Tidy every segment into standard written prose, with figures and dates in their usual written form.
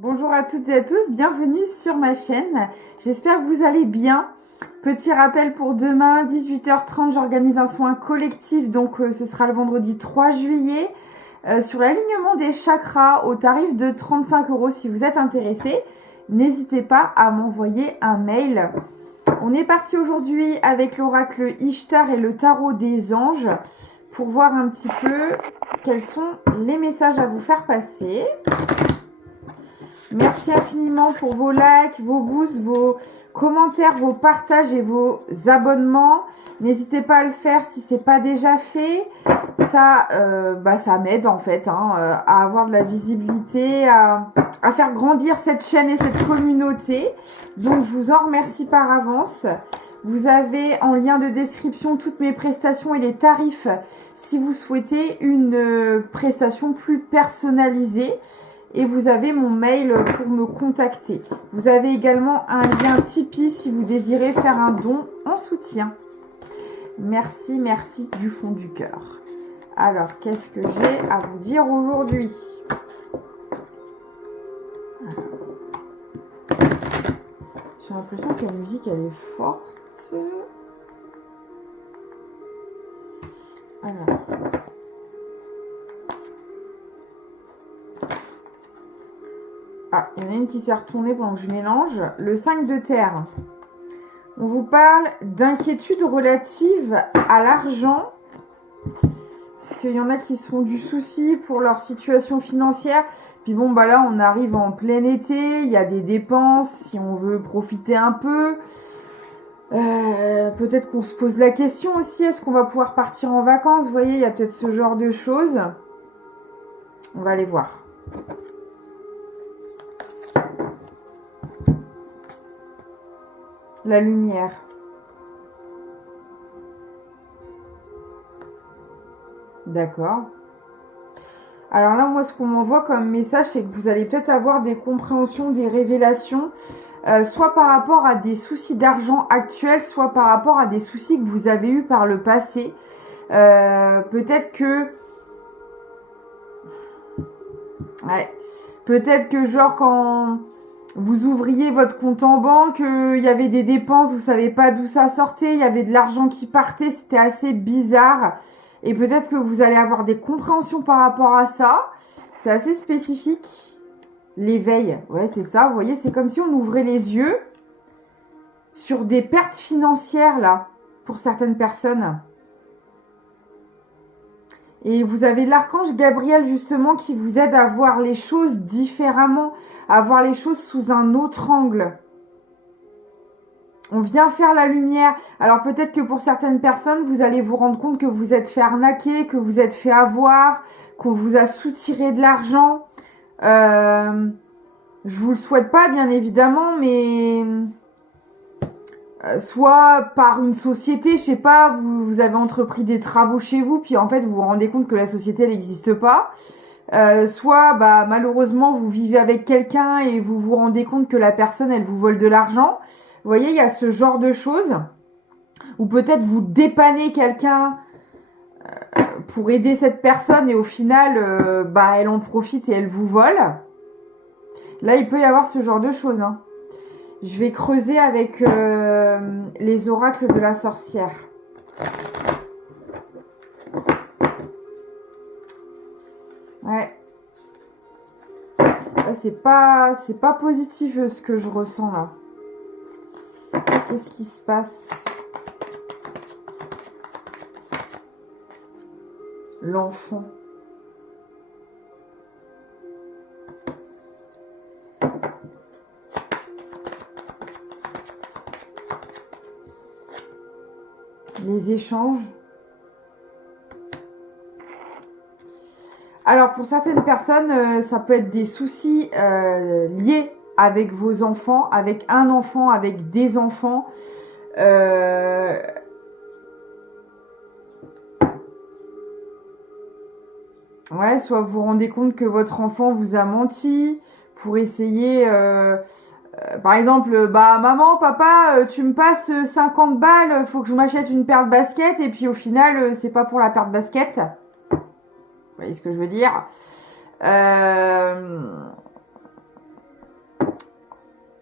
Bonjour à toutes et à tous, bienvenue sur ma chaîne. J'espère que vous allez bien. Petit rappel pour demain, 18h30, j'organise un soin collectif, donc ce sera le vendredi 3 juillet, sur l'alignement des chakras au tarif de 35 €. Si vous êtes intéressé, n'hésitez pas à m'envoyer un mail. On est parti aujourd'hui avec l'oracle Ishtar et le tarot des anges pour voir un petit peu quels sont les messages à vous faire passer. Merci infiniment pour vos likes, vos boosts, vos commentaires, vos partages et vos abonnements. N'hésitez pas à le faire si ce n'est pas déjà fait. Ça, ça m'aide en fait à avoir de la visibilité, à faire grandir cette chaîne et cette communauté. Donc je vous en remercie par avance. Vous avez en lien de description toutes mes prestations et les tarifs si vous souhaitez une prestation plus personnalisée. Et vous avez mon mail pour me contacter. Vous avez également un lien Tipeee si vous désirez faire un don en soutien. Merci, merci du fond du cœur. Alors, qu'est-ce que j'ai à vous dire aujourd'hui? J'ai l'impression que la musique, elle est forte. Alors... Ah, il y en a une qui s'est retournée pendant que je mélange. Le 5 de terre. On vous parle d'inquiétude relative à l'argent. Parce qu'il y en a qui se font du souci pour leur situation financière. Puis bon, bah là, on arrive en plein été. Il y a des dépenses si on veut profiter un peu. Peut-être qu'on se pose la question aussi. Est-ce qu'on va pouvoir partir en vacances? Vous voyez, il y a peut-être ce genre de choses. On va aller voir. La lumière. D'accord. Alors là, moi, ce qu'on m'envoie comme message, c'est que vous allez peut-être avoir des compréhensions, des révélations, soit par rapport à des soucis d'argent actuels, soit par rapport à des soucis que vous avez eus par le passé. Peut-être que... Ouais. Peut-être que genre quand... vous ouvriez votre compte en banque, il y avait des dépenses, vous ne savez pas d'où ça sortait, il y avait de l'argent qui partait, c'était assez bizarre. Et peut-être que vous allez avoir des compréhensions par rapport à ça. C'est assez spécifique. L'éveil, ouais, c'est ça. Vous voyez, c'est comme si on ouvrait les yeux sur des pertes financières, là, pour certaines personnes. Et vous avez l'archange Gabriel, justement, qui vous aide à voir les choses différemment, à voir les choses sous un autre angle. On vient faire la lumière. Alors peut-être que pour certaines personnes, vous allez vous rendre compte que vous êtes fait arnaquer, que vous êtes fait avoir, qu'on vous a soutiré de l'argent. Je vous le souhaite pas, bien évidemment, mais... soit par une société, je sais pas, vous avez entrepris des travaux chez vous, puis en fait vous vous rendez compte que la société elle n'existe pas. Soit bah, malheureusement vous vivez avec quelqu'un et vous vous rendez compte que la personne elle vous vole de l'argent. Vous voyez, il y a ce genre de choses. Ou peut-être vous dépannez quelqu'un pour aider cette personne et au final bah, elle en profite et elle vous vole. Là il peut y avoir ce genre de choses. Je vais creuser avec les oracles de la sorcière. Ouais. C'est pas positif ce que je ressens là. Qu'est-ce qui se passe? L'enfant. Les échanges. Alors pour certaines personnes, ça peut être des soucis liés avec vos enfants, avec un enfant, avec des enfants. Ouais, soit vous vous rendez compte que votre enfant vous a menti pour essayer... par exemple, bah maman, papa, tu me passes 50 balles, faut que je m'achète une paire de baskets et puis au final, c'est pas pour la paire de baskets. Vous voyez ce que je veux dire?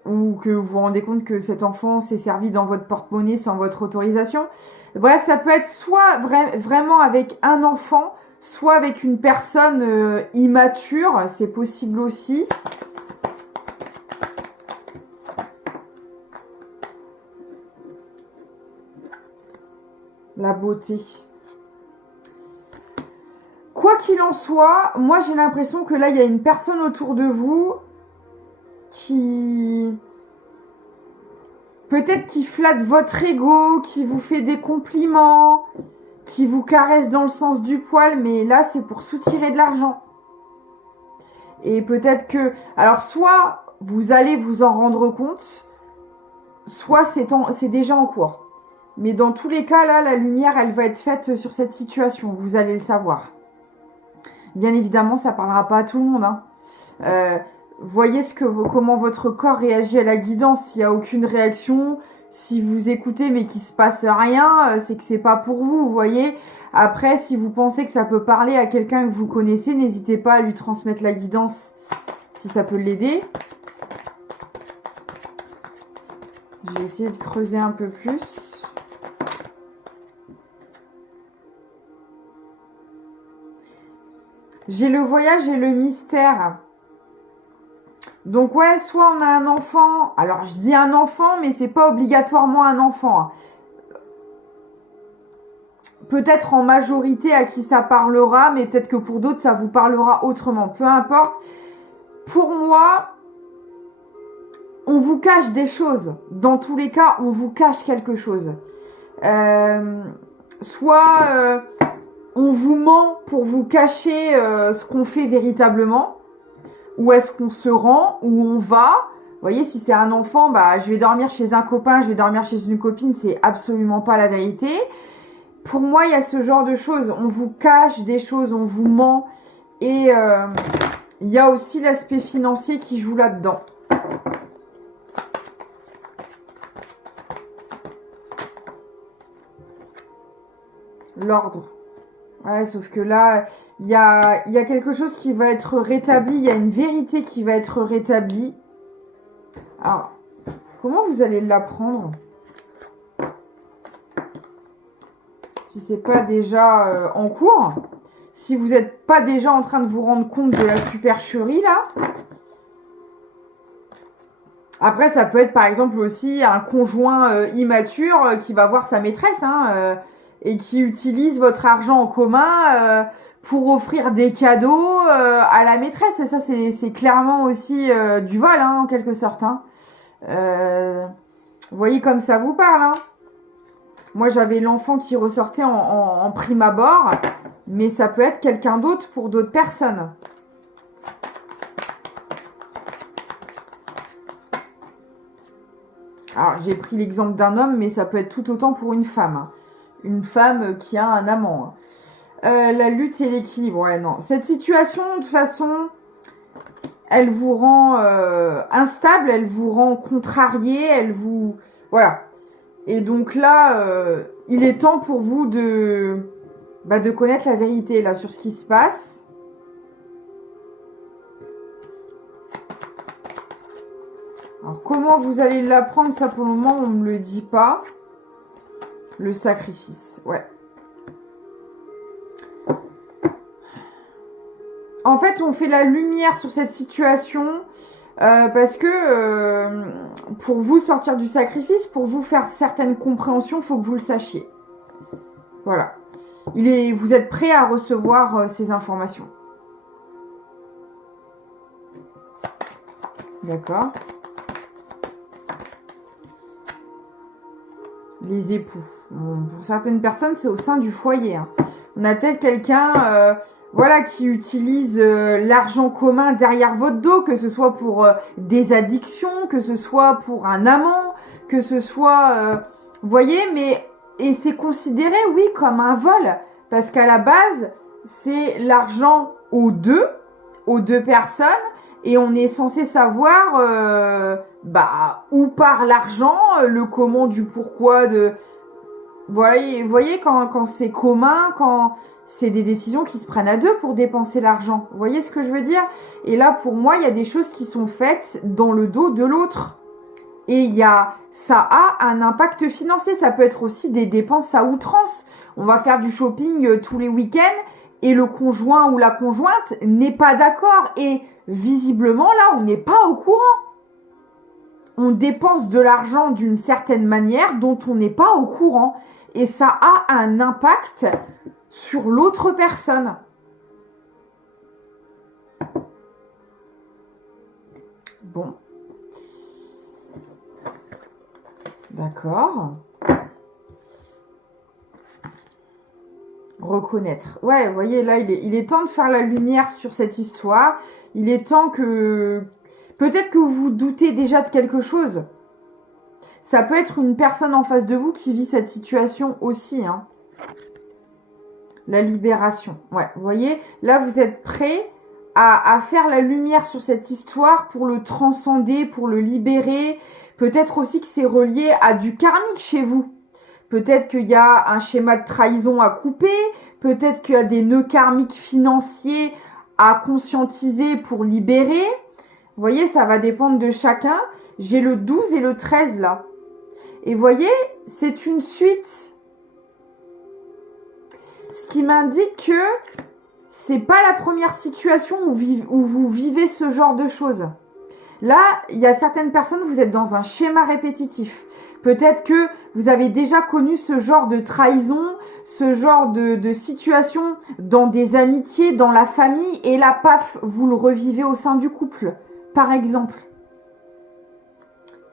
ou que vous vous rendez compte que cet enfant s'est servi dans votre porte-monnaie sans votre autorisation. Bref, ça peut être soit vraiment avec un enfant, soit avec une personne immature, c'est possible aussi. La beauté. Quoi qu'il en soit, moi j'ai l'impression que là, il y a une personne autour de vous qui... peut-être qui flatte votre ego, qui vous fait des compliments, qui vous caresse dans le sens du poil, mais là, c'est pour soutirer de l'argent. Et peut-être que... alors, soit vous allez vous en rendre compte, soit c'est déjà en cours. Mais dans tous les cas, là, la lumière, elle va être faite sur cette situation. Vous allez le savoir. Bien évidemment, ça ne parlera pas à tout le monde. Hein. Voyez comment votre corps réagit à la guidance. S'il n'y a aucune réaction, si vous écoutez mais qu'il ne se passe rien, c'est que c'est pas pour vous, vous voyez. Après, si vous pensez que ça peut parler à quelqu'un que vous connaissez, n'hésitez pas à lui transmettre la guidance si ça peut l'aider. Je vais essayer de creuser un peu plus. J'ai le voyage et le mystère. Donc ouais, soit on a un enfant. Alors je dis un enfant, mais c'est pas obligatoirement un enfant. Peut-être en majorité à qui ça parlera, mais peut-être que pour d'autres ça vous parlera autrement. Peu importe. Pour moi, on vous cache des choses. Dans tous les cas, on vous cache quelque chose. Soit on vous ment pour vous cacher ce qu'on fait véritablement. Où est-ce qu'on se rend, où on va. Vous voyez, si c'est un enfant, bah, je vais dormir chez un copain, je vais dormir chez une copine, c'est absolument pas la vérité. Pour moi, il y a ce genre de choses. On vous cache des choses, on vous ment. Et il y a aussi l'aspect financier qui joue là-dedans. L'ordre. Ouais, sauf que là, il y a quelque chose qui va être rétabli. Il y a une vérité qui va être rétablie. Alors, comment vous allez l'apprendre? Si c'est pas déjà en cours. Si vous n'êtes pas déjà en train de vous rendre compte de la supercherie, là. Après, ça peut être par exemple aussi un conjoint immature qui va voir sa maîtresse, hein, et qui utilise votre argent en commun pour offrir des cadeaux à la maîtresse. Et ça, c'est clairement aussi du vol, hein, en quelque sorte. Hein. Vous voyez comme ça vous parle. Hein. Moi, j'avais l'enfant qui ressortait en prime abord, mais ça peut être quelqu'un d'autre pour d'autres personnes. Alors, j'ai pris l'exemple d'un homme, mais ça peut être tout autant pour une femme. Hein. Une femme qui a un amant. La lutte et l'équilibre. Ouais, non. Cette situation, de toute façon, elle vous rend instable, elle vous rend contrarié, elle vous... Voilà. Et donc là, il est temps pour vous de connaître la vérité là sur ce qui se passe. Alors, comment vous allez l'apprendre, ça pour le moment, on ne me le dit pas. Le sacrifice, ouais. En fait, on fait la lumière sur cette situation parce que pour vous sortir du sacrifice, pour vous faire certaines compréhensions, il faut que vous le sachiez. Voilà. Vous êtes prêt à recevoir ces informations. D'accord. Les époux. Bon, pour certaines personnes, c'est au sein du foyer. Hein. On a peut-être quelqu'un voilà, qui utilise l'argent commun derrière votre dos, que ce soit pour des addictions, que ce soit pour un amant, que ce soit... vous voyez, et c'est considéré, oui, comme un vol. Parce qu'à la base, c'est l'argent aux deux personnes. Et on est censé savoir où part l'argent, le comment, du pourquoi, de... Vous voyez quand c'est commun, quand c'est des décisions qui se prennent à deux pour dépenser l'argent. Vous voyez ce que je veux dire? Et là, pour moi, il y a des choses qui sont faites dans le dos de l'autre. Et ça a un impact financier. Ça peut être aussi des dépenses à outrance. On va faire du shopping tous les week-ends et le conjoint ou la conjointe n'est pas d'accord. Et visiblement, là, on n'est pas au courant. On dépense de l'argent d'une certaine manière dont on n'est pas au courant. Et ça a un impact sur l'autre personne. Bon. D'accord. Reconnaître. Ouais, vous voyez, là, il est temps de faire la lumière sur cette histoire. Il est temps que... Peut-être que vous vous doutez déjà de quelque chose. Ça peut être une personne en face de vous qui vit cette situation aussi. Hein. La libération. Ouais, vous voyez, là, vous êtes prêt à faire la lumière sur cette histoire pour le transcender, pour le libérer. Peut-être aussi que c'est relié à du karmique chez vous. Peut-être qu'il y a un schéma de trahison à couper. Peut-être qu'il y a des nœuds karmiques financiers à conscientiser pour libérer. Vous voyez, ça va dépendre de chacun. J'ai le 12 et le 13 là. Et vous voyez, c'est une suite. Ce qui m'indique que c'est pas la première situation où vous vivez ce genre de choses. Là, il y a certaines personnes, vous êtes dans un schéma répétitif. Peut-être que vous avez déjà connu ce genre de trahison, ce genre de situation dans des amitiés, dans la famille. Et là, paf, vous le revivez au sein du couple, par exemple.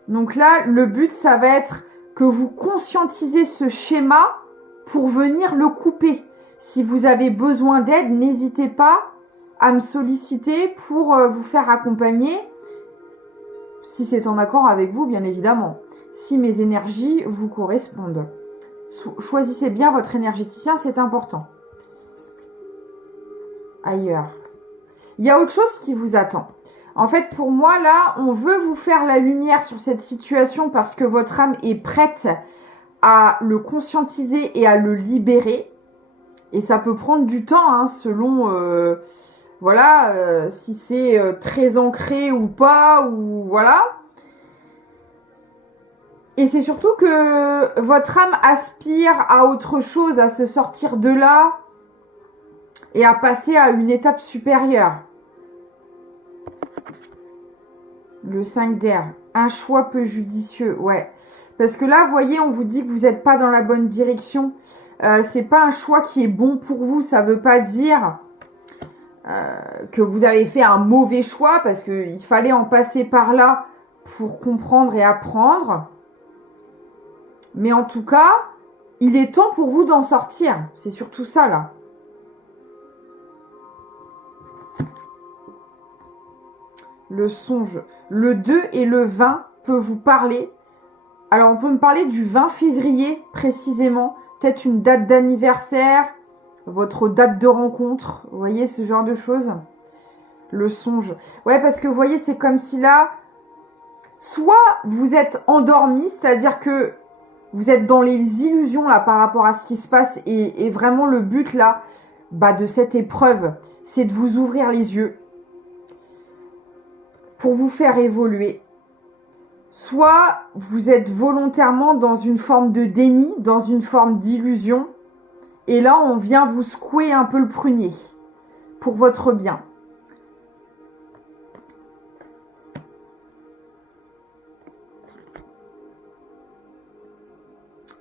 Donc là, le but, ça va être que vous conscientisez ce schéma pour venir le couper. Si vous avez besoin d'aide, n'hésitez pas à me solliciter pour vous faire accompagner. Si c'est en accord avec vous, bien évidemment. Si mes énergies vous correspondent. Choisissez bien votre énergéticien, c'est important. Ailleurs. Il y a autre chose qui vous attend. En fait, pour moi, là, on veut vous faire la lumière sur cette situation parce que votre âme est prête à le conscientiser et à le libérer. Et ça peut prendre du temps, hein, selon... si c'est très ancré ou pas, ou voilà. Et c'est surtout que votre âme aspire à autre chose, à se sortir de là et à passer à une étape supérieure. Le 5 d'air, un choix peu judicieux, ouais. Parce que là, vous voyez, on vous dit que vous n'êtes pas dans la bonne direction. C'est pas un choix qui est bon pour vous, ça veut pas dire... que vous avez fait un mauvais choix parce qu'il fallait en passer par là pour comprendre et apprendre. Mais en tout cas, il est temps pour vous d'en sortir. C'est surtout ça, là. Le songe. Le 2 et le 20 peut vous parler. Alors, on peut me parler du 20 février, précisément. Peut-être une date d'anniversaire, votre date de rencontre. Vous voyez, ce genre de choses. Le songe. Ouais, parce que vous voyez, c'est comme si là, soit vous êtes endormi, c'est-à-dire que vous êtes dans les illusions là par rapport à ce qui se passe et vraiment le but là, de cette épreuve, c'est de vous ouvrir les yeux pour vous faire évoluer. Soit vous êtes volontairement dans une forme de déni, dans une forme d'illusion et là on vient vous secouer un peu le prunier pour votre bien.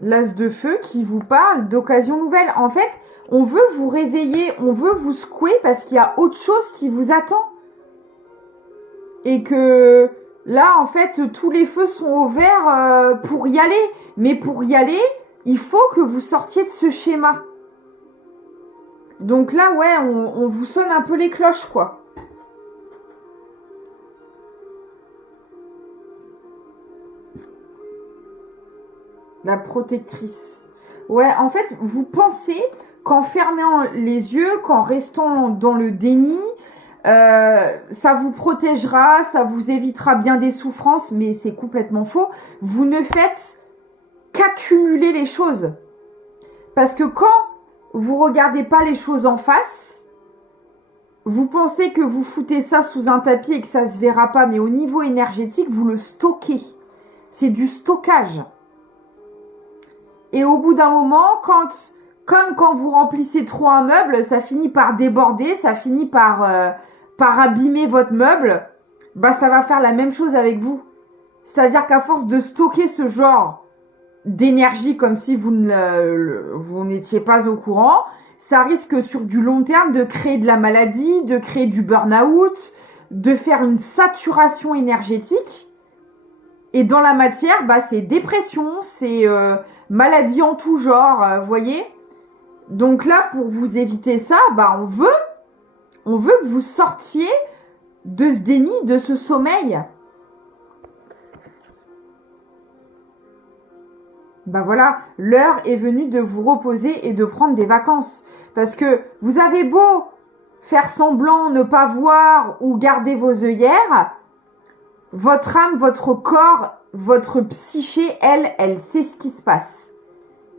L'as de feu qui vous parle d'occasion nouvelle. En fait, on veut vous réveiller, on veut vous secouer parce qu'il y a autre chose qui vous attend. Et que là, en fait, tous les feux sont au vert pour y aller. Mais pour y aller, il faut que vous sortiez de ce schéma. Donc là, ouais, on vous sonne un peu les cloches, quoi. La protectrice. Ouais, en fait, vous pensez qu'en fermant les yeux, qu'en restant dans le déni, ça vous protégera, ça vous évitera bien des souffrances, mais c'est complètement faux. Vous ne faites qu'accumuler les choses. Parce que quand vous regardez pas les choses en face, vous pensez que vous foutez ça sous un tapis et que ça se verra pas, mais au niveau énergétique, vous le stockez. c'est du stockage. Et au bout d'un moment, comme quand vous remplissez trop un meuble, ça finit par déborder, ça finit par abîmer votre meuble, bah ça va faire la même chose avec vous. C'est-à-dire qu'à force de stocker ce genre d'énergie comme si vous n'étiez pas au courant, ça risque sur du long terme de créer de la maladie, de créer du burn-out, de faire une saturation énergétique. Et dans la matière, bah, c'est dépression, c'est maladie en tout genre, voyez. Donc là, pour vous éviter ça, bah, on veut que vous sortiez de ce déni, de ce sommeil. Ben voilà, l'heure est venue de vous reposer et de prendre des vacances. Parce que vous avez beau faire semblant, ne pas voir ou garder vos œillères, votre âme, votre corps, votre psyché, elle sait ce qui se passe.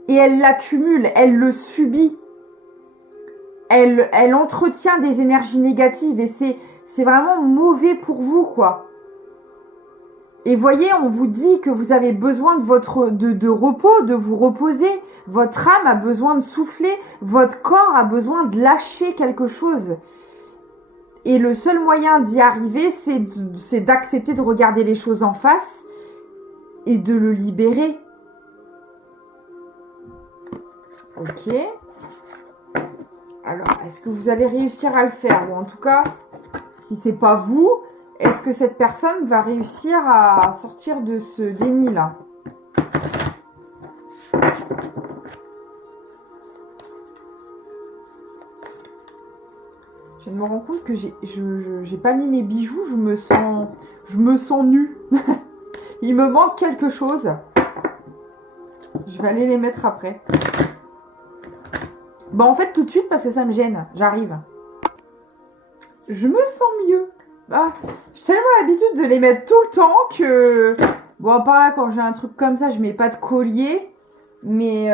Et elle l'accumule, elle le subit. Elle entretient des énergies négatives et c'est vraiment mauvais pour vous, quoi. Et voyez, on vous dit que vous avez besoin de repos, de vous reposer. Votre âme a besoin de souffler. Votre corps a besoin de lâcher quelque chose. Et le seul moyen d'y arriver, c'est d'accepter de regarder les choses en face et de le libérer. Ok. Alors, est-ce que vous allez réussir à le faire? Ou en tout cas, si c'est pas vous, est-ce que cette personne va réussir à sortir de ce déni-là? Je me rends compte que j'ai pas mis mes bijoux, je me sens nue. Il me manque quelque chose. Je vais aller les mettre après. Bah en fait tout de suite parce que ça me gêne. J'arrive. Je me sens mieux. Ah, j'ai tellement l'habitude de les mettre tout le temps que... Bon, par là, quand j'ai un truc comme ça, je mets pas de collier. Mais...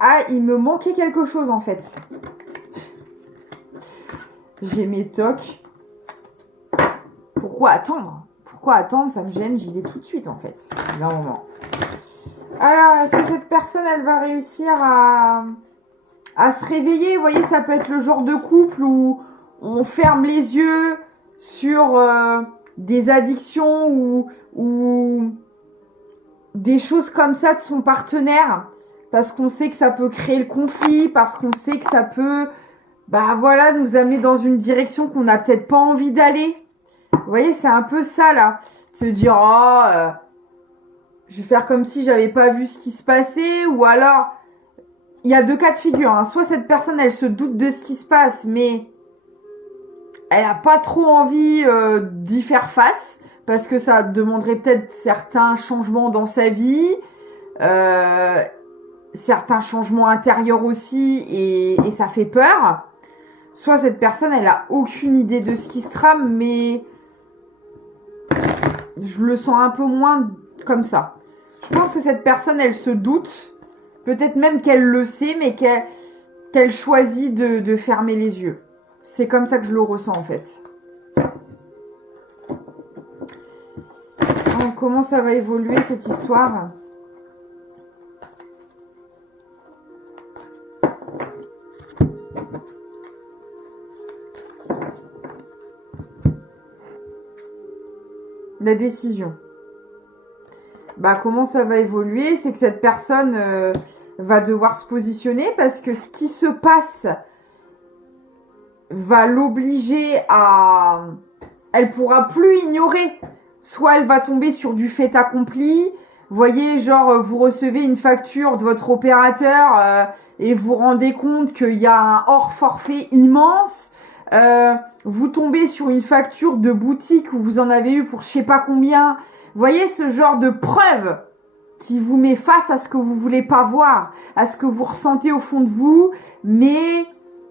Ah, il me manquait quelque chose, en fait. J'ai mes tocs. Pourquoi attendre? Pourquoi attendre? Ça me gêne, j'y vais tout de suite, en fait. D'un moment. Alors, est-ce que cette personne, elle va réussir à se réveiller? Vous voyez, ça peut être le genre de couple où on ferme les yeux sur des addictions ou des choses comme ça de son partenaire parce qu'on sait que ça peut créer le conflit, parce qu'on sait que ça peut bah voilà, nous amener dans une direction qu'on n'a peut-être pas envie d'aller. Vous voyez, c'est un peu ça là, se dire oh je vais faire comme si j'avais pas vu ce qui se passait, ou alors il y a deux cas de figure, hein. Soit cette personne elle se doute de ce qui se passe mais elle a pas trop envie d'y faire face parce que ça demanderait peut-être certains changements dans sa vie, certains changements intérieurs aussi et ça fait peur. Soit cette personne elle a aucune idée de ce qui se trame mais je le sens un peu moins comme ça. Je pense que cette personne elle se doute, peut-être même qu'elle le sait mais qu'elle choisit de fermer les yeux. C'est comme ça que je le ressens en fait. Alors, comment ça va évoluer cette histoire? La décision. Bah, comment ça va évoluer? C'est que cette personne va devoir se positionner parce que ce qui se passe va l'obliger à... Elle pourra plus ignorer. Soit elle va tomber sur du fait accompli. Vous voyez, genre, vous recevez une facture de votre opérateur et vous rendez compte qu'il y a un hors forfait immense. Vous tombez sur une facture de boutique où vous en avez eu pour je sais pas combien. Vous voyez, ce genre de preuve qui vous met face à ce que vous voulez pas voir, à ce que vous ressentez au fond de vous, mais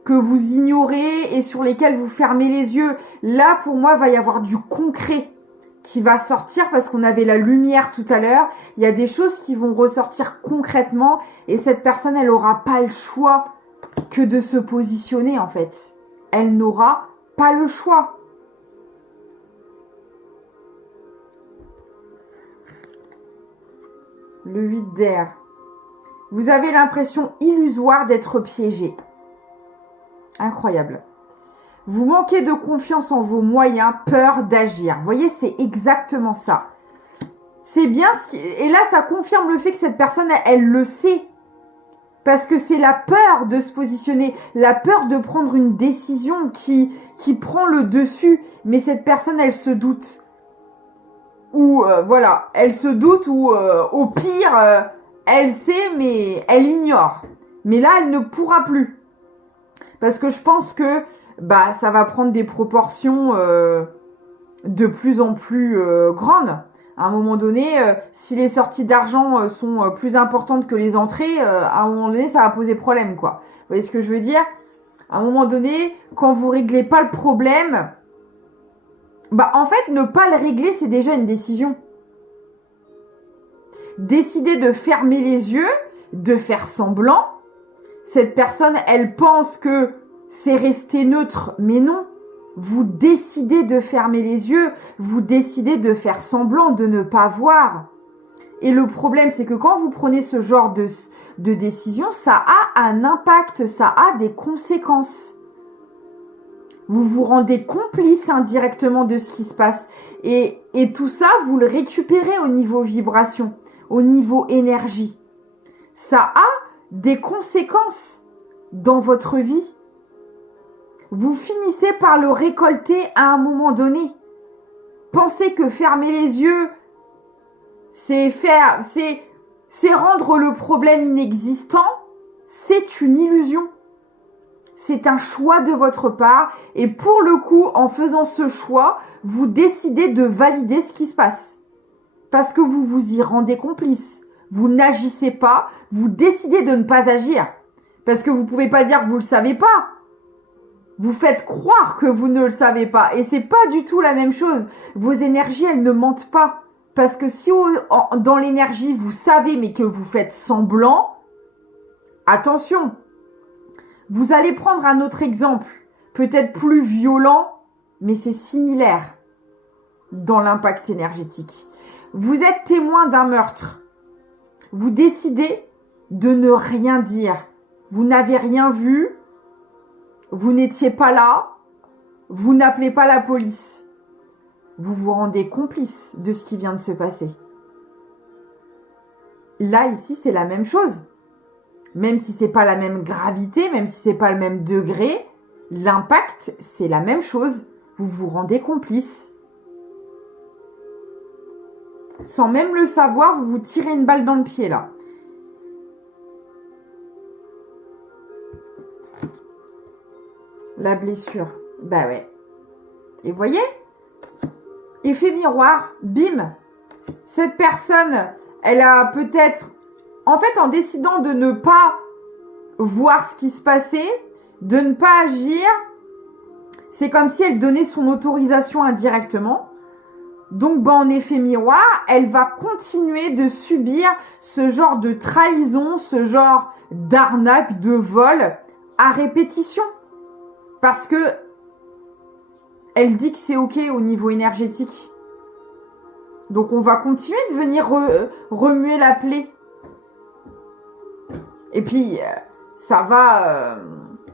que vous ignorez et sur lesquels vous fermez les yeux. Là, pour moi, va y avoir du concret qui va sortir parce qu'on avait la lumière tout à l'heure. Il y a des choses qui vont ressortir concrètement et cette personne, elle n'aura pas le choix que de se positionner en fait. Elle n'aura pas le choix. Le 8 d'air. Vous avez l'impression illusoire d'être piégé. Incroyable. Vous manquez de confiance en vos moyens, peur d'agir. Vous voyez, c'est exactement ça. C'est bien ce qui... Et là, ça confirme le fait que cette personne, elle le sait. Parce que c'est la peur de se positionner, la peur de prendre une décision qui prend le dessus. Mais cette personne, elle se doute. Ou, voilà, elle se doute ou, au pire, elle sait, mais elle ignore. Mais là, elle ne pourra plus. Parce que je pense que bah, ça va prendre des proportions de plus en plus grandes. À un moment donné, si les sorties d'argent sont plus importantes que les entrées, à un moment donné, ça va poser problème, quoi. Vous voyez ce que je veux dire? À un moment donné, quand vous réglez pas le problème, bah en fait, ne pas le régler, c'est déjà une décision. Décider de fermer les yeux, de faire semblant. Cette personne, elle pense que c'est rester neutre, mais non. Vous décidez de fermer les yeux, vous décidez de faire semblant, de ne pas voir. Et le problème, c'est que quand vous prenez ce genre de décision, ça a un impact, ça a des conséquences. Vous vous rendez complice indirectement de ce qui se passe. Et tout ça, vous le récupérez au niveau vibration, au niveau énergie. Ça a des conséquences dans votre vie. Vous finissez par le récolter à un moment donné. Pensez que fermer les yeux, c'est rendre le problème inexistant. C'est une illusion. C'est un choix de votre part. Et pour le coup, en faisant ce choix, vous décidez de valider ce qui se passe. Parce que vous vous y rendez complice. Vous n'agissez pas. Vous décidez de ne pas agir. Parce que vous ne pouvez pas dire que vous ne le savez pas. Vous faites croire que vous ne le savez pas. Et c'est pas du tout la même chose. Vos énergies, elles ne mentent pas. Parce que si dans l'énergie, vous savez, mais que vous faites semblant, attention. Vous allez prendre un autre exemple. Peut-être plus violent, mais c'est similaire dans l'impact énergétique. Vous êtes témoin d'un meurtre. Vous décidez de ne rien dire. Vous n'avez rien vu. Vous n'étiez pas là, vous n'appelez pas la police. Vous vous rendez complice de ce qui vient de se passer. Là, ici, c'est la même chose. Même si c'est pas la même gravité, même si c'est pas le même degré, l'impact, c'est la même chose. Vous vous rendez complice. Sans même le savoir, vous vous tirez une balle dans le pied, là. La blessure. Bah ouais. Et vous voyez? Effet miroir. Bim. Cette personne, elle a peut-être... En fait, en décidant de ne pas voir ce qui se passait, de ne pas agir, c'est comme si elle donnait son autorisation indirectement. Donc, bah, en effet miroir, elle va continuer de subir ce genre de trahison, ce genre d'arnaque, de vol à répétition. Parce que elle dit que c'est ok au niveau énergétique. Donc on va continuer de venir remuer la plaie. Et puis ça va...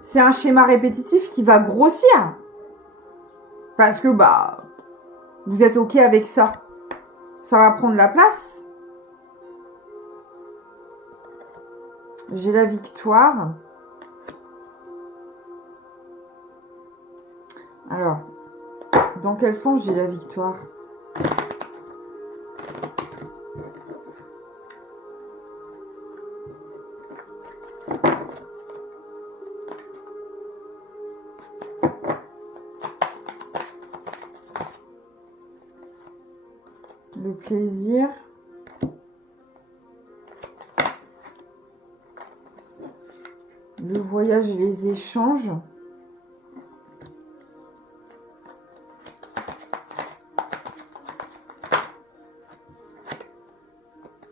c'est un schéma répétitif qui va grossir. Parce que bah vous êtes ok avec ça. Ça va prendre la place. J'ai la victoire. Alors, dans quel sens j'ai la victoire? Le plaisir. Le voyage et les échanges.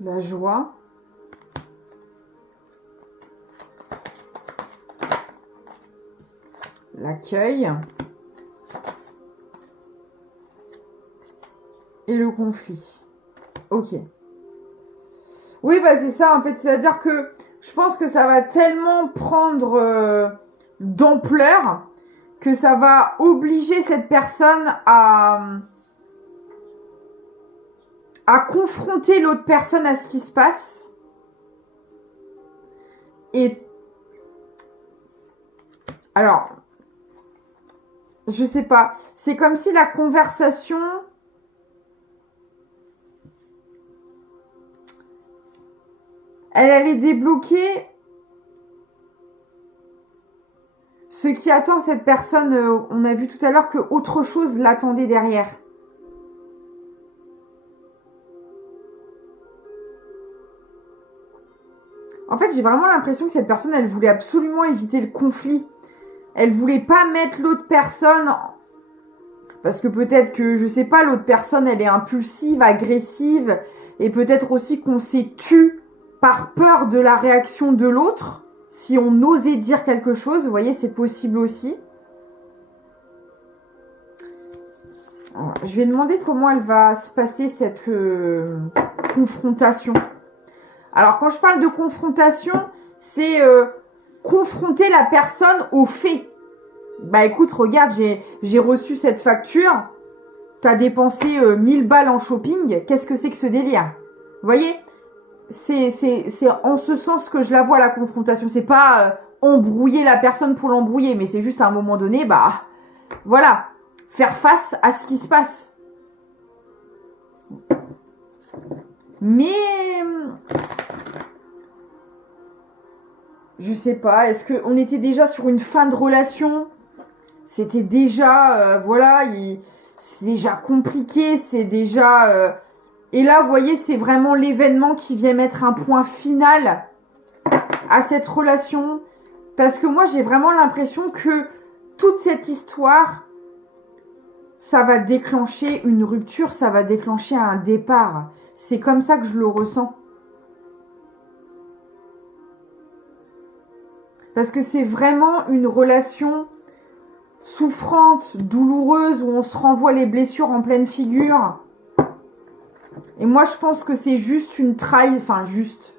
La joie. L'accueil. Et le conflit. Ok. Oui, bah c'est ça en fait. C'est-à-dire que je pense que ça va tellement prendre d'ampleur que ça va obliger cette personne à confronter l'autre personne à ce qui se passe. Et alors, je sais pas. C'est comme si la conversation... elle allait débloquer ce qui attend cette personne. On a vu tout à l'heure que autre chose l'attendait derrière. En fait, j'ai vraiment l'impression que cette personne, elle voulait absolument éviter le conflit. Elle voulait pas mettre l'autre personne... parce que peut-être que, je sais pas, l'autre personne, elle est impulsive, agressive. Et peut-être aussi qu'on s'est tu par peur de la réaction de l'autre. Si on osait dire quelque chose, vous voyez, c'est possible aussi. Alors, je vais demander comment elle va se passer cette confrontation. Alors, quand je parle de confrontation, c'est confronter la personne aux faits. Bah écoute, regarde, j'ai reçu cette facture. T'as dépensé 1000 balles en shopping. Qu'est-ce que c'est que ce délire? Vous voyez, c'est en ce sens que je la vois, la confrontation. C'est pas embrouiller la personne pour l'embrouiller, mais c'est juste à un moment donné, bah voilà, faire face à ce qui se passe. Mais je sais pas, est-ce qu'on était déjà sur une fin de relation? C'était déjà, voilà, c'est déjà compliqué, c'est déjà... et là, vous voyez, c'est vraiment l'événement qui vient mettre un point final à cette relation. Parce que moi, j'ai vraiment l'impression que toute cette histoire, ça va déclencher une rupture, ça va déclencher un départ. C'est comme ça que je le ressens. Parce que c'est vraiment une relation souffrante, douloureuse, où on se renvoie les blessures en pleine figure. Et moi, je pense que c'est juste une trahison. Enfin, juste.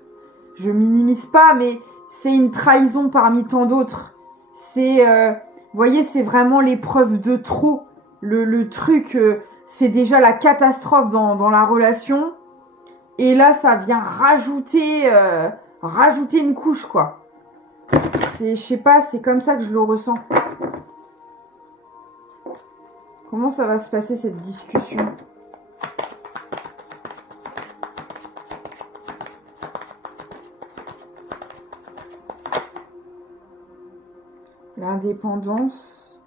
Je minimise pas, mais c'est une trahison parmi tant d'autres. C'est, vous voyez, c'est vraiment l'épreuve de trop. Le truc, c'est déjà la catastrophe dans la relation. Et là, ça vient rajouter une couche, quoi. Je sais pas, c'est comme ça que je le ressens. Comment ça va se passer cette discussion ? L'indépendance.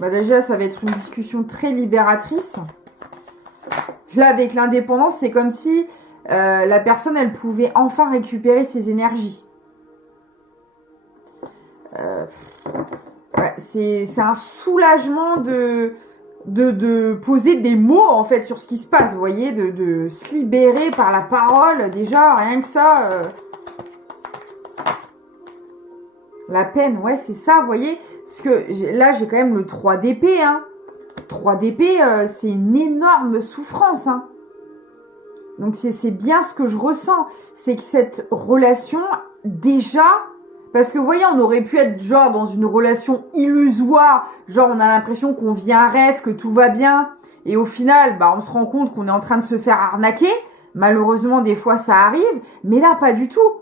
Bah déjà, ça va être une discussion très libératrice. Là, avec l'indépendance, c'est comme si la personne, elle pouvait enfin récupérer ses énergies. Ouais, c'est un soulagement de poser des mots, en fait, sur ce qui se passe, vous voyez, de se libérer par la parole, déjà, rien que ça. La peine, ouais, c'est ça, vous voyez. Parce que là, j'ai quand même le 3 d'épée, hein. 3 d'épée, c'est une énorme souffrance, hein. Donc, c'est bien ce que je ressens. C'est que cette relation, déjà... Parce que, vous voyez, on aurait pu être genre dans une relation illusoire. Genre, on a l'impression qu'on vit un rêve, que tout va bien. Et au final, bah, on se rend compte qu'on est en train de se faire arnaquer. Malheureusement, des fois, ça arrive. Mais là, pas du tout.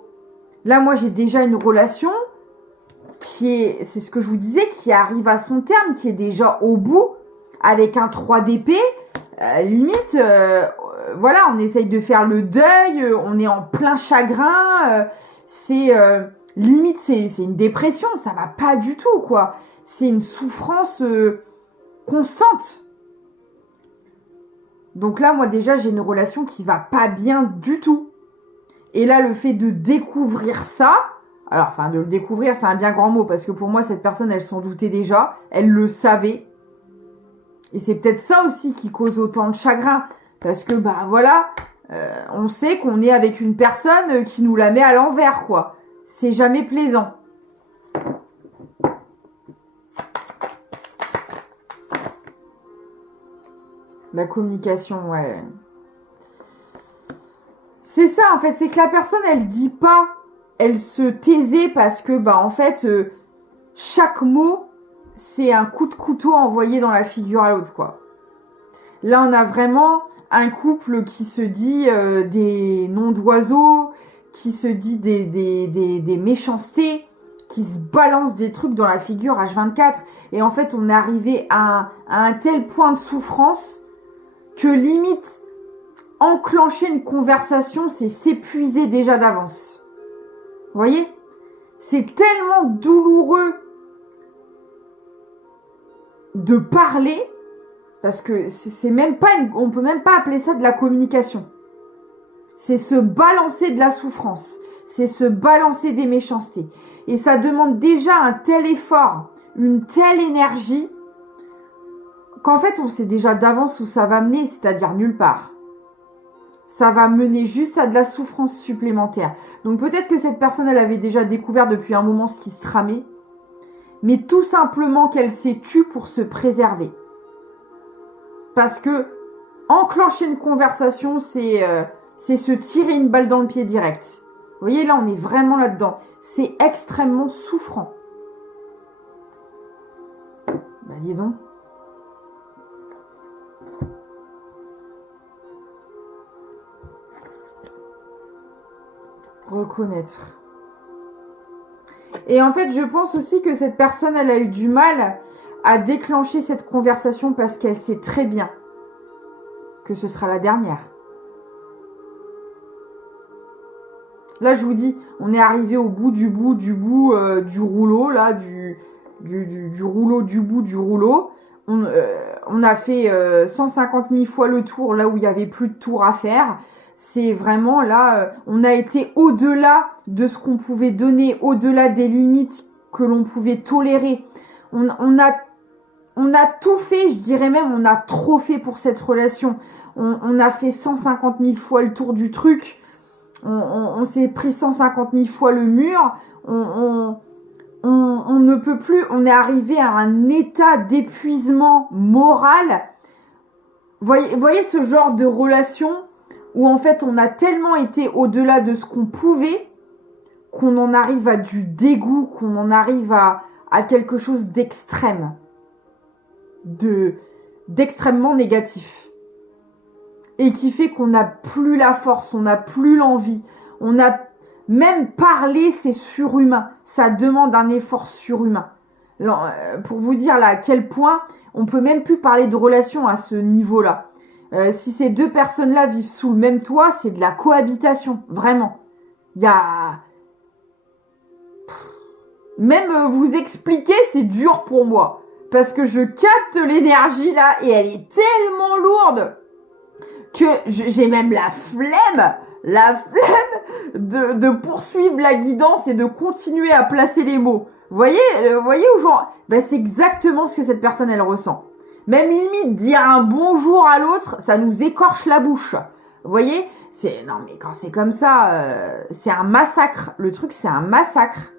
Là, moi, j'ai déjà une relation qui est, c'est ce que je vous disais, qui arrive à son terme, qui est déjà au bout, avec un 3 d'épée. Limite, voilà, on essaye de faire le deuil. On est en plein chagrin. Limite, c'est une dépression, ça va pas du tout, quoi. C'est une souffrance constante. Donc là, moi, déjà, j'ai une relation qui va pas bien du tout. Et là, le fait de découvrir ça... Alors, enfin, de le découvrir, c'est un bien grand mot, parce que pour moi, cette personne, elle s'en doutait déjà. Elle le savait. Et c'est peut-être ça aussi qui cause autant de chagrin. Parce que, bah, voilà, on sait qu'on est avec une personne qui nous la met à l'envers, quoi. C'est jamais plaisant. La communication, ouais. C'est ça, en fait. C'est que la personne, elle dit pas. Elle se taisait parce que, bah, en fait, chaque mot, c'est un coup de couteau envoyé dans la figure à l'autre, quoi. Là, on a vraiment un couple qui se dit des noms d'oiseaux, qui se dit des méchancetés, qui se balance des trucs dans la figure H24. Et en fait, on est arrivé à un tel point de souffrance que limite, enclencher une conversation, c'est s'épuiser déjà d'avance. Vous voyez? C'est tellement douloureux de parler, parce que c'est même pas on peut même pas appeler ça de la communication. C'est se balancer de la souffrance, c'est se balancer des méchancetés. Et ça demande déjà un tel effort, une telle énergie, qu'en fait on sait déjà d'avance où ça va mener, c'est-à-dire nulle part. Ça va mener juste à de la souffrance supplémentaire. Donc peut-être que cette personne, elle avait déjà découvert depuis un moment ce qui se tramait, mais tout simplement qu'elle s'est tue pour se préserver. Parce que enclencher une conversation, c'est se tirer une balle dans le pied direct. Vous voyez, là, on est vraiment là-dedans. C'est extrêmement souffrant. Bah, dis donc. Reconnaître. Et en fait, je pense aussi que cette personne, elle a eu du mal à déclencher cette conversation parce qu'elle sait très bien que ce sera la dernière. Là, je vous dis, on est arrivé au bout du rouleau, là, du rouleau, du bout du rouleau. On a fait 150 000 fois le tour, là où il n'y avait plus de tour à faire. C'est vraiment là, on a été au-delà de ce qu'on pouvait donner, au-delà des limites que l'on pouvait tolérer. On a tout fait, je dirais même, on a trop fait pour cette relation. On a fait 150 000 fois le tour du truc. On s'est pris 150 000 fois le mur. On ne peut plus, on est arrivé à un état d'épuisement moral. Voyez ce genre de relation où en fait on a tellement été au-delà de ce qu'on pouvait qu'on en arrive à du dégoût, qu'on en arrive à quelque chose d'extrême, d'extrêmement négatif. Et qui fait qu'on n'a plus la force, on n'a plus l'envie. On a même parler, c'est surhumain. Ça demande un effort surhumain. Alors, pour vous dire là à quel point on peut même plus parler de relation à ce niveau-là. Si ces deux personnes-là vivent sous le même toit, c'est de la cohabitation, vraiment. Il y a... Même vous expliquer, c'est dur pour moi. Parce que je capte l'énergie là et elle est tellement lourde que j'ai même la flemme de poursuivre la guidance et de continuer à placer les mots. Vous voyez où genre, ben c'est exactement ce que cette personne elle ressent. Même limite dire un bonjour à l'autre, ça nous écorche la bouche. Vous voyez, non mais quand c'est comme ça, c'est un massacre. Le truc c'est un massacre.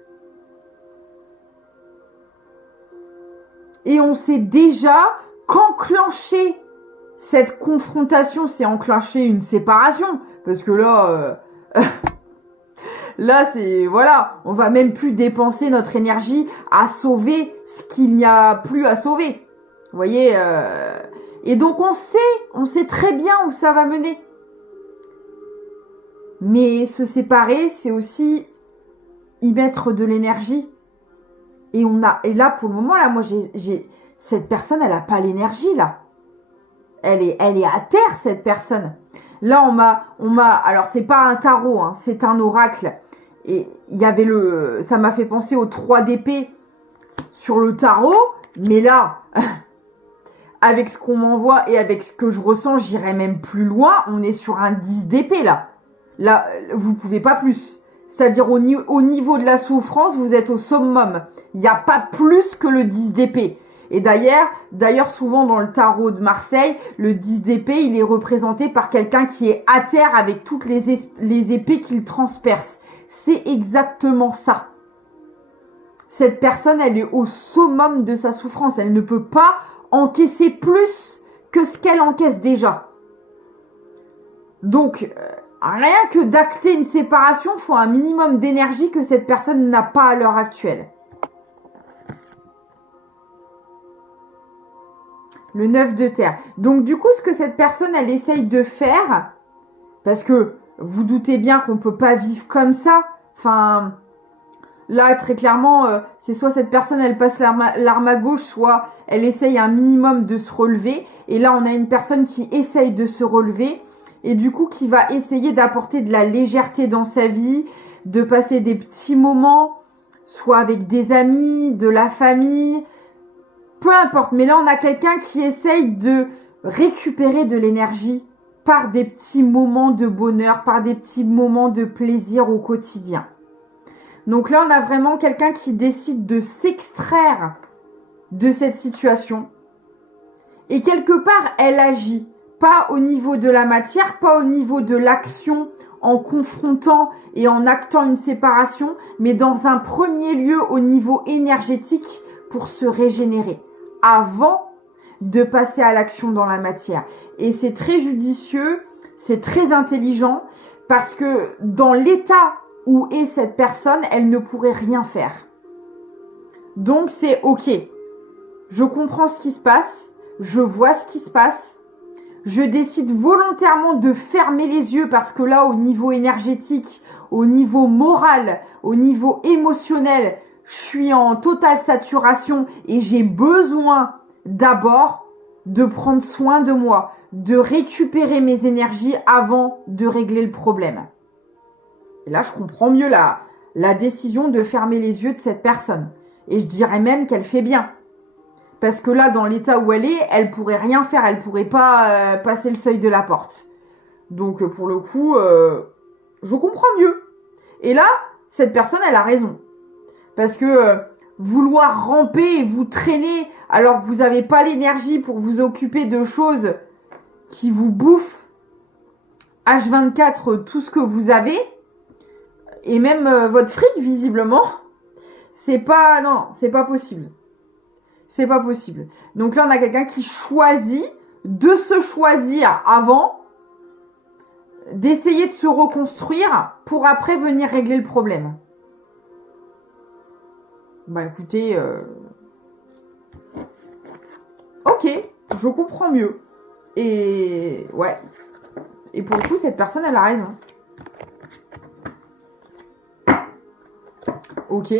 Et on sait déjà qu'enclencher cette confrontation, c'est enclencher une séparation. Parce que là, là c'est, voilà, on va même plus dépenser notre énergie à sauver ce qu'il n'y a plus à sauver. Vous voyez, et donc on sait très bien où ça va mener. Mais se séparer, c'est aussi y mettre de l'énergie. Et là, pour le moment, là, moi, cette personne, elle a pas l'énergie, là. Elle est à terre, cette personne. Là, on m'a, alors c'est pas un tarot, hein, c'est un oracle. Et il y avait ça m'a fait penser aux 3 d'épée sur le tarot. Mais là, avec ce qu'on m'envoie et avec ce que je ressens, j'irai même plus loin. On est sur un 10 d'épée, là. Là, vous pouvez pas plus. C'est-à-dire au niveau de la souffrance, vous êtes au summum. Il n'y a pas plus que le 10 d'épée. Et d'ailleurs, souvent dans le tarot de Marseille, le 10 d'épée, il est représenté par quelqu'un qui est à terre avec toutes les épées qu'il transperce. C'est exactement ça. Cette personne, elle est au summum de sa souffrance. Elle ne peut pas encaisser plus que ce qu'elle encaisse déjà. Donc, rien que d'acter une séparation, il faut un minimum d'énergie que cette personne n'a pas à l'heure actuelle. Le 9 de terre. Donc, du coup, ce que cette personne, elle essaye de faire, parce que vous doutez bien qu'on ne peut pas vivre comme ça. Enfin, là, très clairement, c'est soit cette personne, elle passe l'arme à gauche, soit elle essaye un minimum de se relever. Et là, on a une personne qui essaye de se relever et du coup, qui va essayer d'apporter de la légèreté dans sa vie, de passer des petits moments, soit avec des amis, de la famille, peu importe. Mais là, on a quelqu'un qui essaye de récupérer de l'énergie par des petits moments de bonheur, par des petits moments de plaisir au quotidien. Donc là, on a vraiment quelqu'un qui décide de s'extraire de cette situation. Et quelque part, elle agit. Pas au niveau de la matière, pas au niveau de l'action en confrontant et en actant une séparation, mais dans un premier lieu au niveau énergétique pour se régénérer avant de passer à l'action dans la matière. Et c'est très judicieux, c'est très intelligent parce que dans l'état où est cette personne, elle ne pourrait rien faire. Donc c'est ok. Je comprends ce qui se passe, je vois ce qui se passe. Je décide volontairement de fermer les yeux parce que là, au niveau énergétique, au niveau moral, au niveau émotionnel, je suis en totale saturation et j'ai besoin d'abord de prendre soin de moi, de récupérer mes énergies avant de régler le problème. Et là, je comprends mieux la décision de fermer les yeux de cette personne. Et je dirais même qu'elle fait bien. Parce que là, dans l'état où elle est, elle pourrait rien faire. Elle pourrait pas passer le seuil de la porte. Donc, pour le coup, je comprends mieux. Et là, cette personne, elle a raison. Parce que vouloir ramper et vous traîner alors que vous n'avez pas l'énergie pour vous occuper de choses qui vous bouffent H24 tout ce que vous avez, et même votre fric, visiblement, c'est pas possible. C'est pas possible. Donc là, on a quelqu'un qui choisit de se choisir avant, d'essayer de se reconstruire pour après venir régler le problème. Bah écoutez, ok, je comprends mieux. Et ouais. Et pour le coup, cette personne, elle a raison. Ok.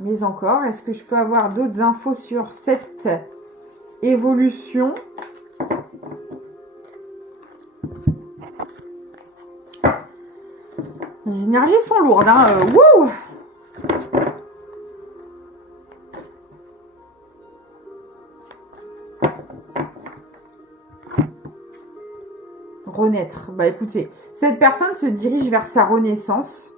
Mais encore, est-ce que je peux avoir d'autres infos sur cette évolution? Les énergies sont lourdes, hein. Wouh! Renaître. Bah écoutez, cette personne se dirige vers sa renaissance.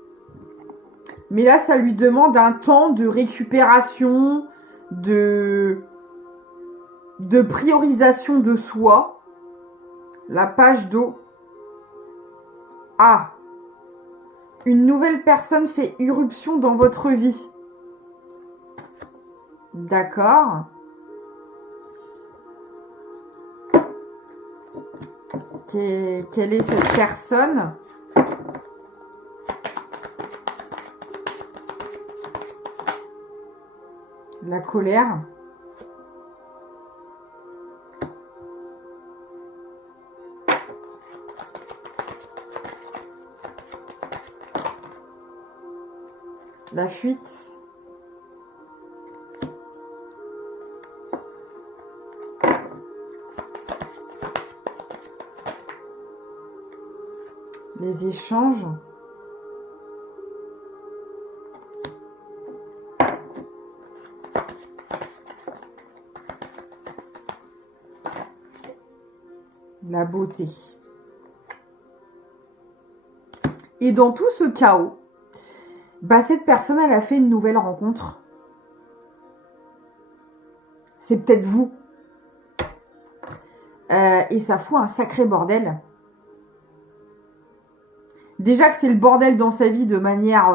Mais là, ça lui demande un temps de récupération, de priorisation de soi. La page d'eau. Ah! Une nouvelle personne fait irruption dans votre vie. D'accord. Quelle est cette personne? La colère. La fuite. Les échanges. La beauté. Et dans tout ce chaos, bah cette personne, elle a fait une nouvelle rencontre. C'est peut-être vous. Et ça fout un sacré bordel. Déjà que c'est le bordel dans sa vie de manière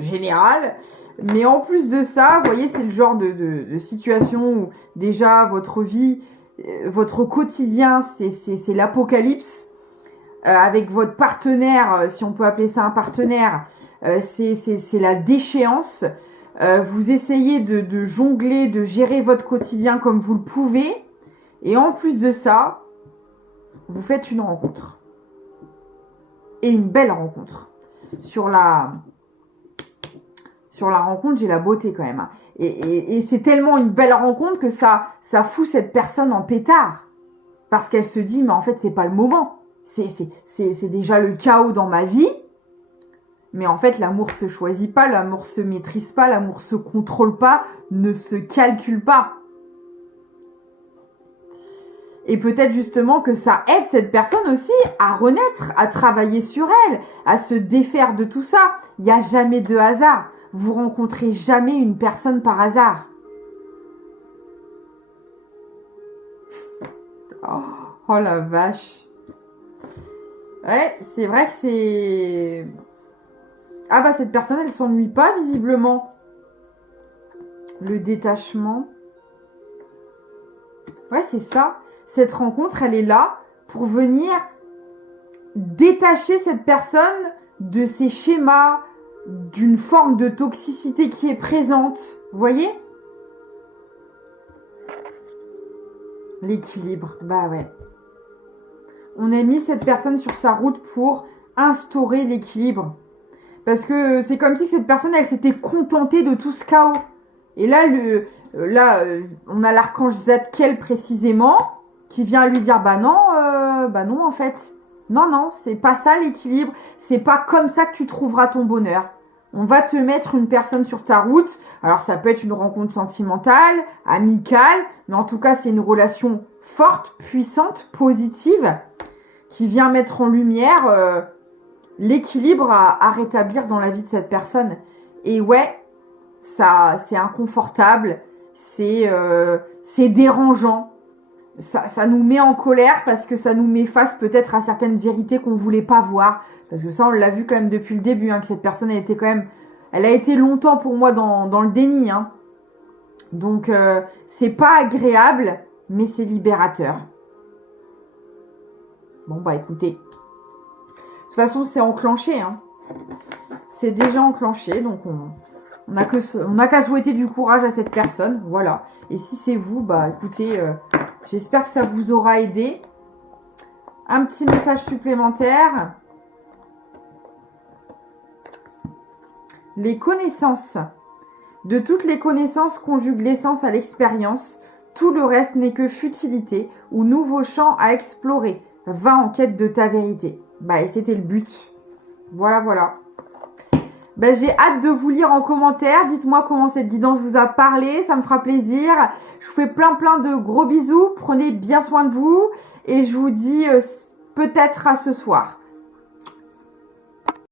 générale. Mais en plus de ça, vous voyez, c'est le genre de situation où déjà votre vie, votre quotidien, c'est l'apocalypse. Avec votre partenaire, si on peut appeler ça un partenaire, c'est la déchéance. Vous essayez de jongler, de gérer votre quotidien comme vous le pouvez. Et en plus de ça, vous faites une rencontre. Et une belle rencontre. Sur la rencontre, j'ai la beauté quand même. Et c'est tellement une belle rencontre que ça fout cette personne en pétard. Parce qu'elle se dit, mais en fait, c'est pas le moment. C'est déjà le chaos dans ma vie. Mais en fait, l'amour se choisit pas, l'amour se maîtrise pas, l'amour se contrôle pas, ne se calcule pas. Et peut-être justement que ça aide cette personne aussi à renaître, à travailler sur elle, à se défaire de tout ça. Il n'y a jamais de hasard. Vous rencontrez jamais une personne par hasard. Oh la vache. Ouais, c'est vrai que c'est... Ah bah cette personne, elle s'ennuie pas visiblement. Le détachement. Ouais, c'est ça. Cette rencontre, elle est là pour venir détacher cette personne de ses schémas, d'une forme de toxicité qui est présente. Vous voyez ? L'équilibre. Bah ouais. On a mis cette personne sur sa route pour instaurer l'équilibre. Parce que c'est comme si cette personne, elle s'était contentée de tout ce chaos. Et là, on a l'archange Zadkiel précisément qui vient lui dire bah non en fait. Non, c'est pas ça l'équilibre. C'est pas comme ça que tu trouveras ton bonheur. On va te mettre une personne sur ta route. Alors ça peut être une rencontre sentimentale, amicale, mais en tout cas c'est une relation forte, puissante, positive, qui vient mettre en lumière l'équilibre à rétablir dans la vie de cette personne. Et ouais, ça c'est inconfortable, c'est dérangeant. Ça nous met en colère parce que ça nous met face peut-être à certaines vérités qu'on voulait pas voir. Parce que ça, on l'a vu quand même depuis le début, hein, que cette personne, elle a été longtemps pour moi dans le déni. Hein. Donc, c'est pas agréable, mais c'est libérateur. Bon, bah écoutez. De toute façon, c'est enclenché. Hein. C'est déjà enclenché, donc on n'a qu'à souhaiter du courage à cette personne. Voilà. Et si c'est vous, bah écoutez, j'espère que ça vous aura aidé. Un petit message supplémentaire. Les connaissances. De toutes les connaissances conjugue l'essence à l'expérience. Tout le reste n'est que futilité ou nouveau champ à explorer. Va en quête de ta vérité. Bah, et c'était le but. Voilà. Bah, j'ai hâte de vous lire en commentaire. Dites-moi comment cette guidance vous a parlé. Ça me fera plaisir. Je vous fais plein de gros bisous. Prenez bien soin de vous. Et je vous dis peut-être à ce soir.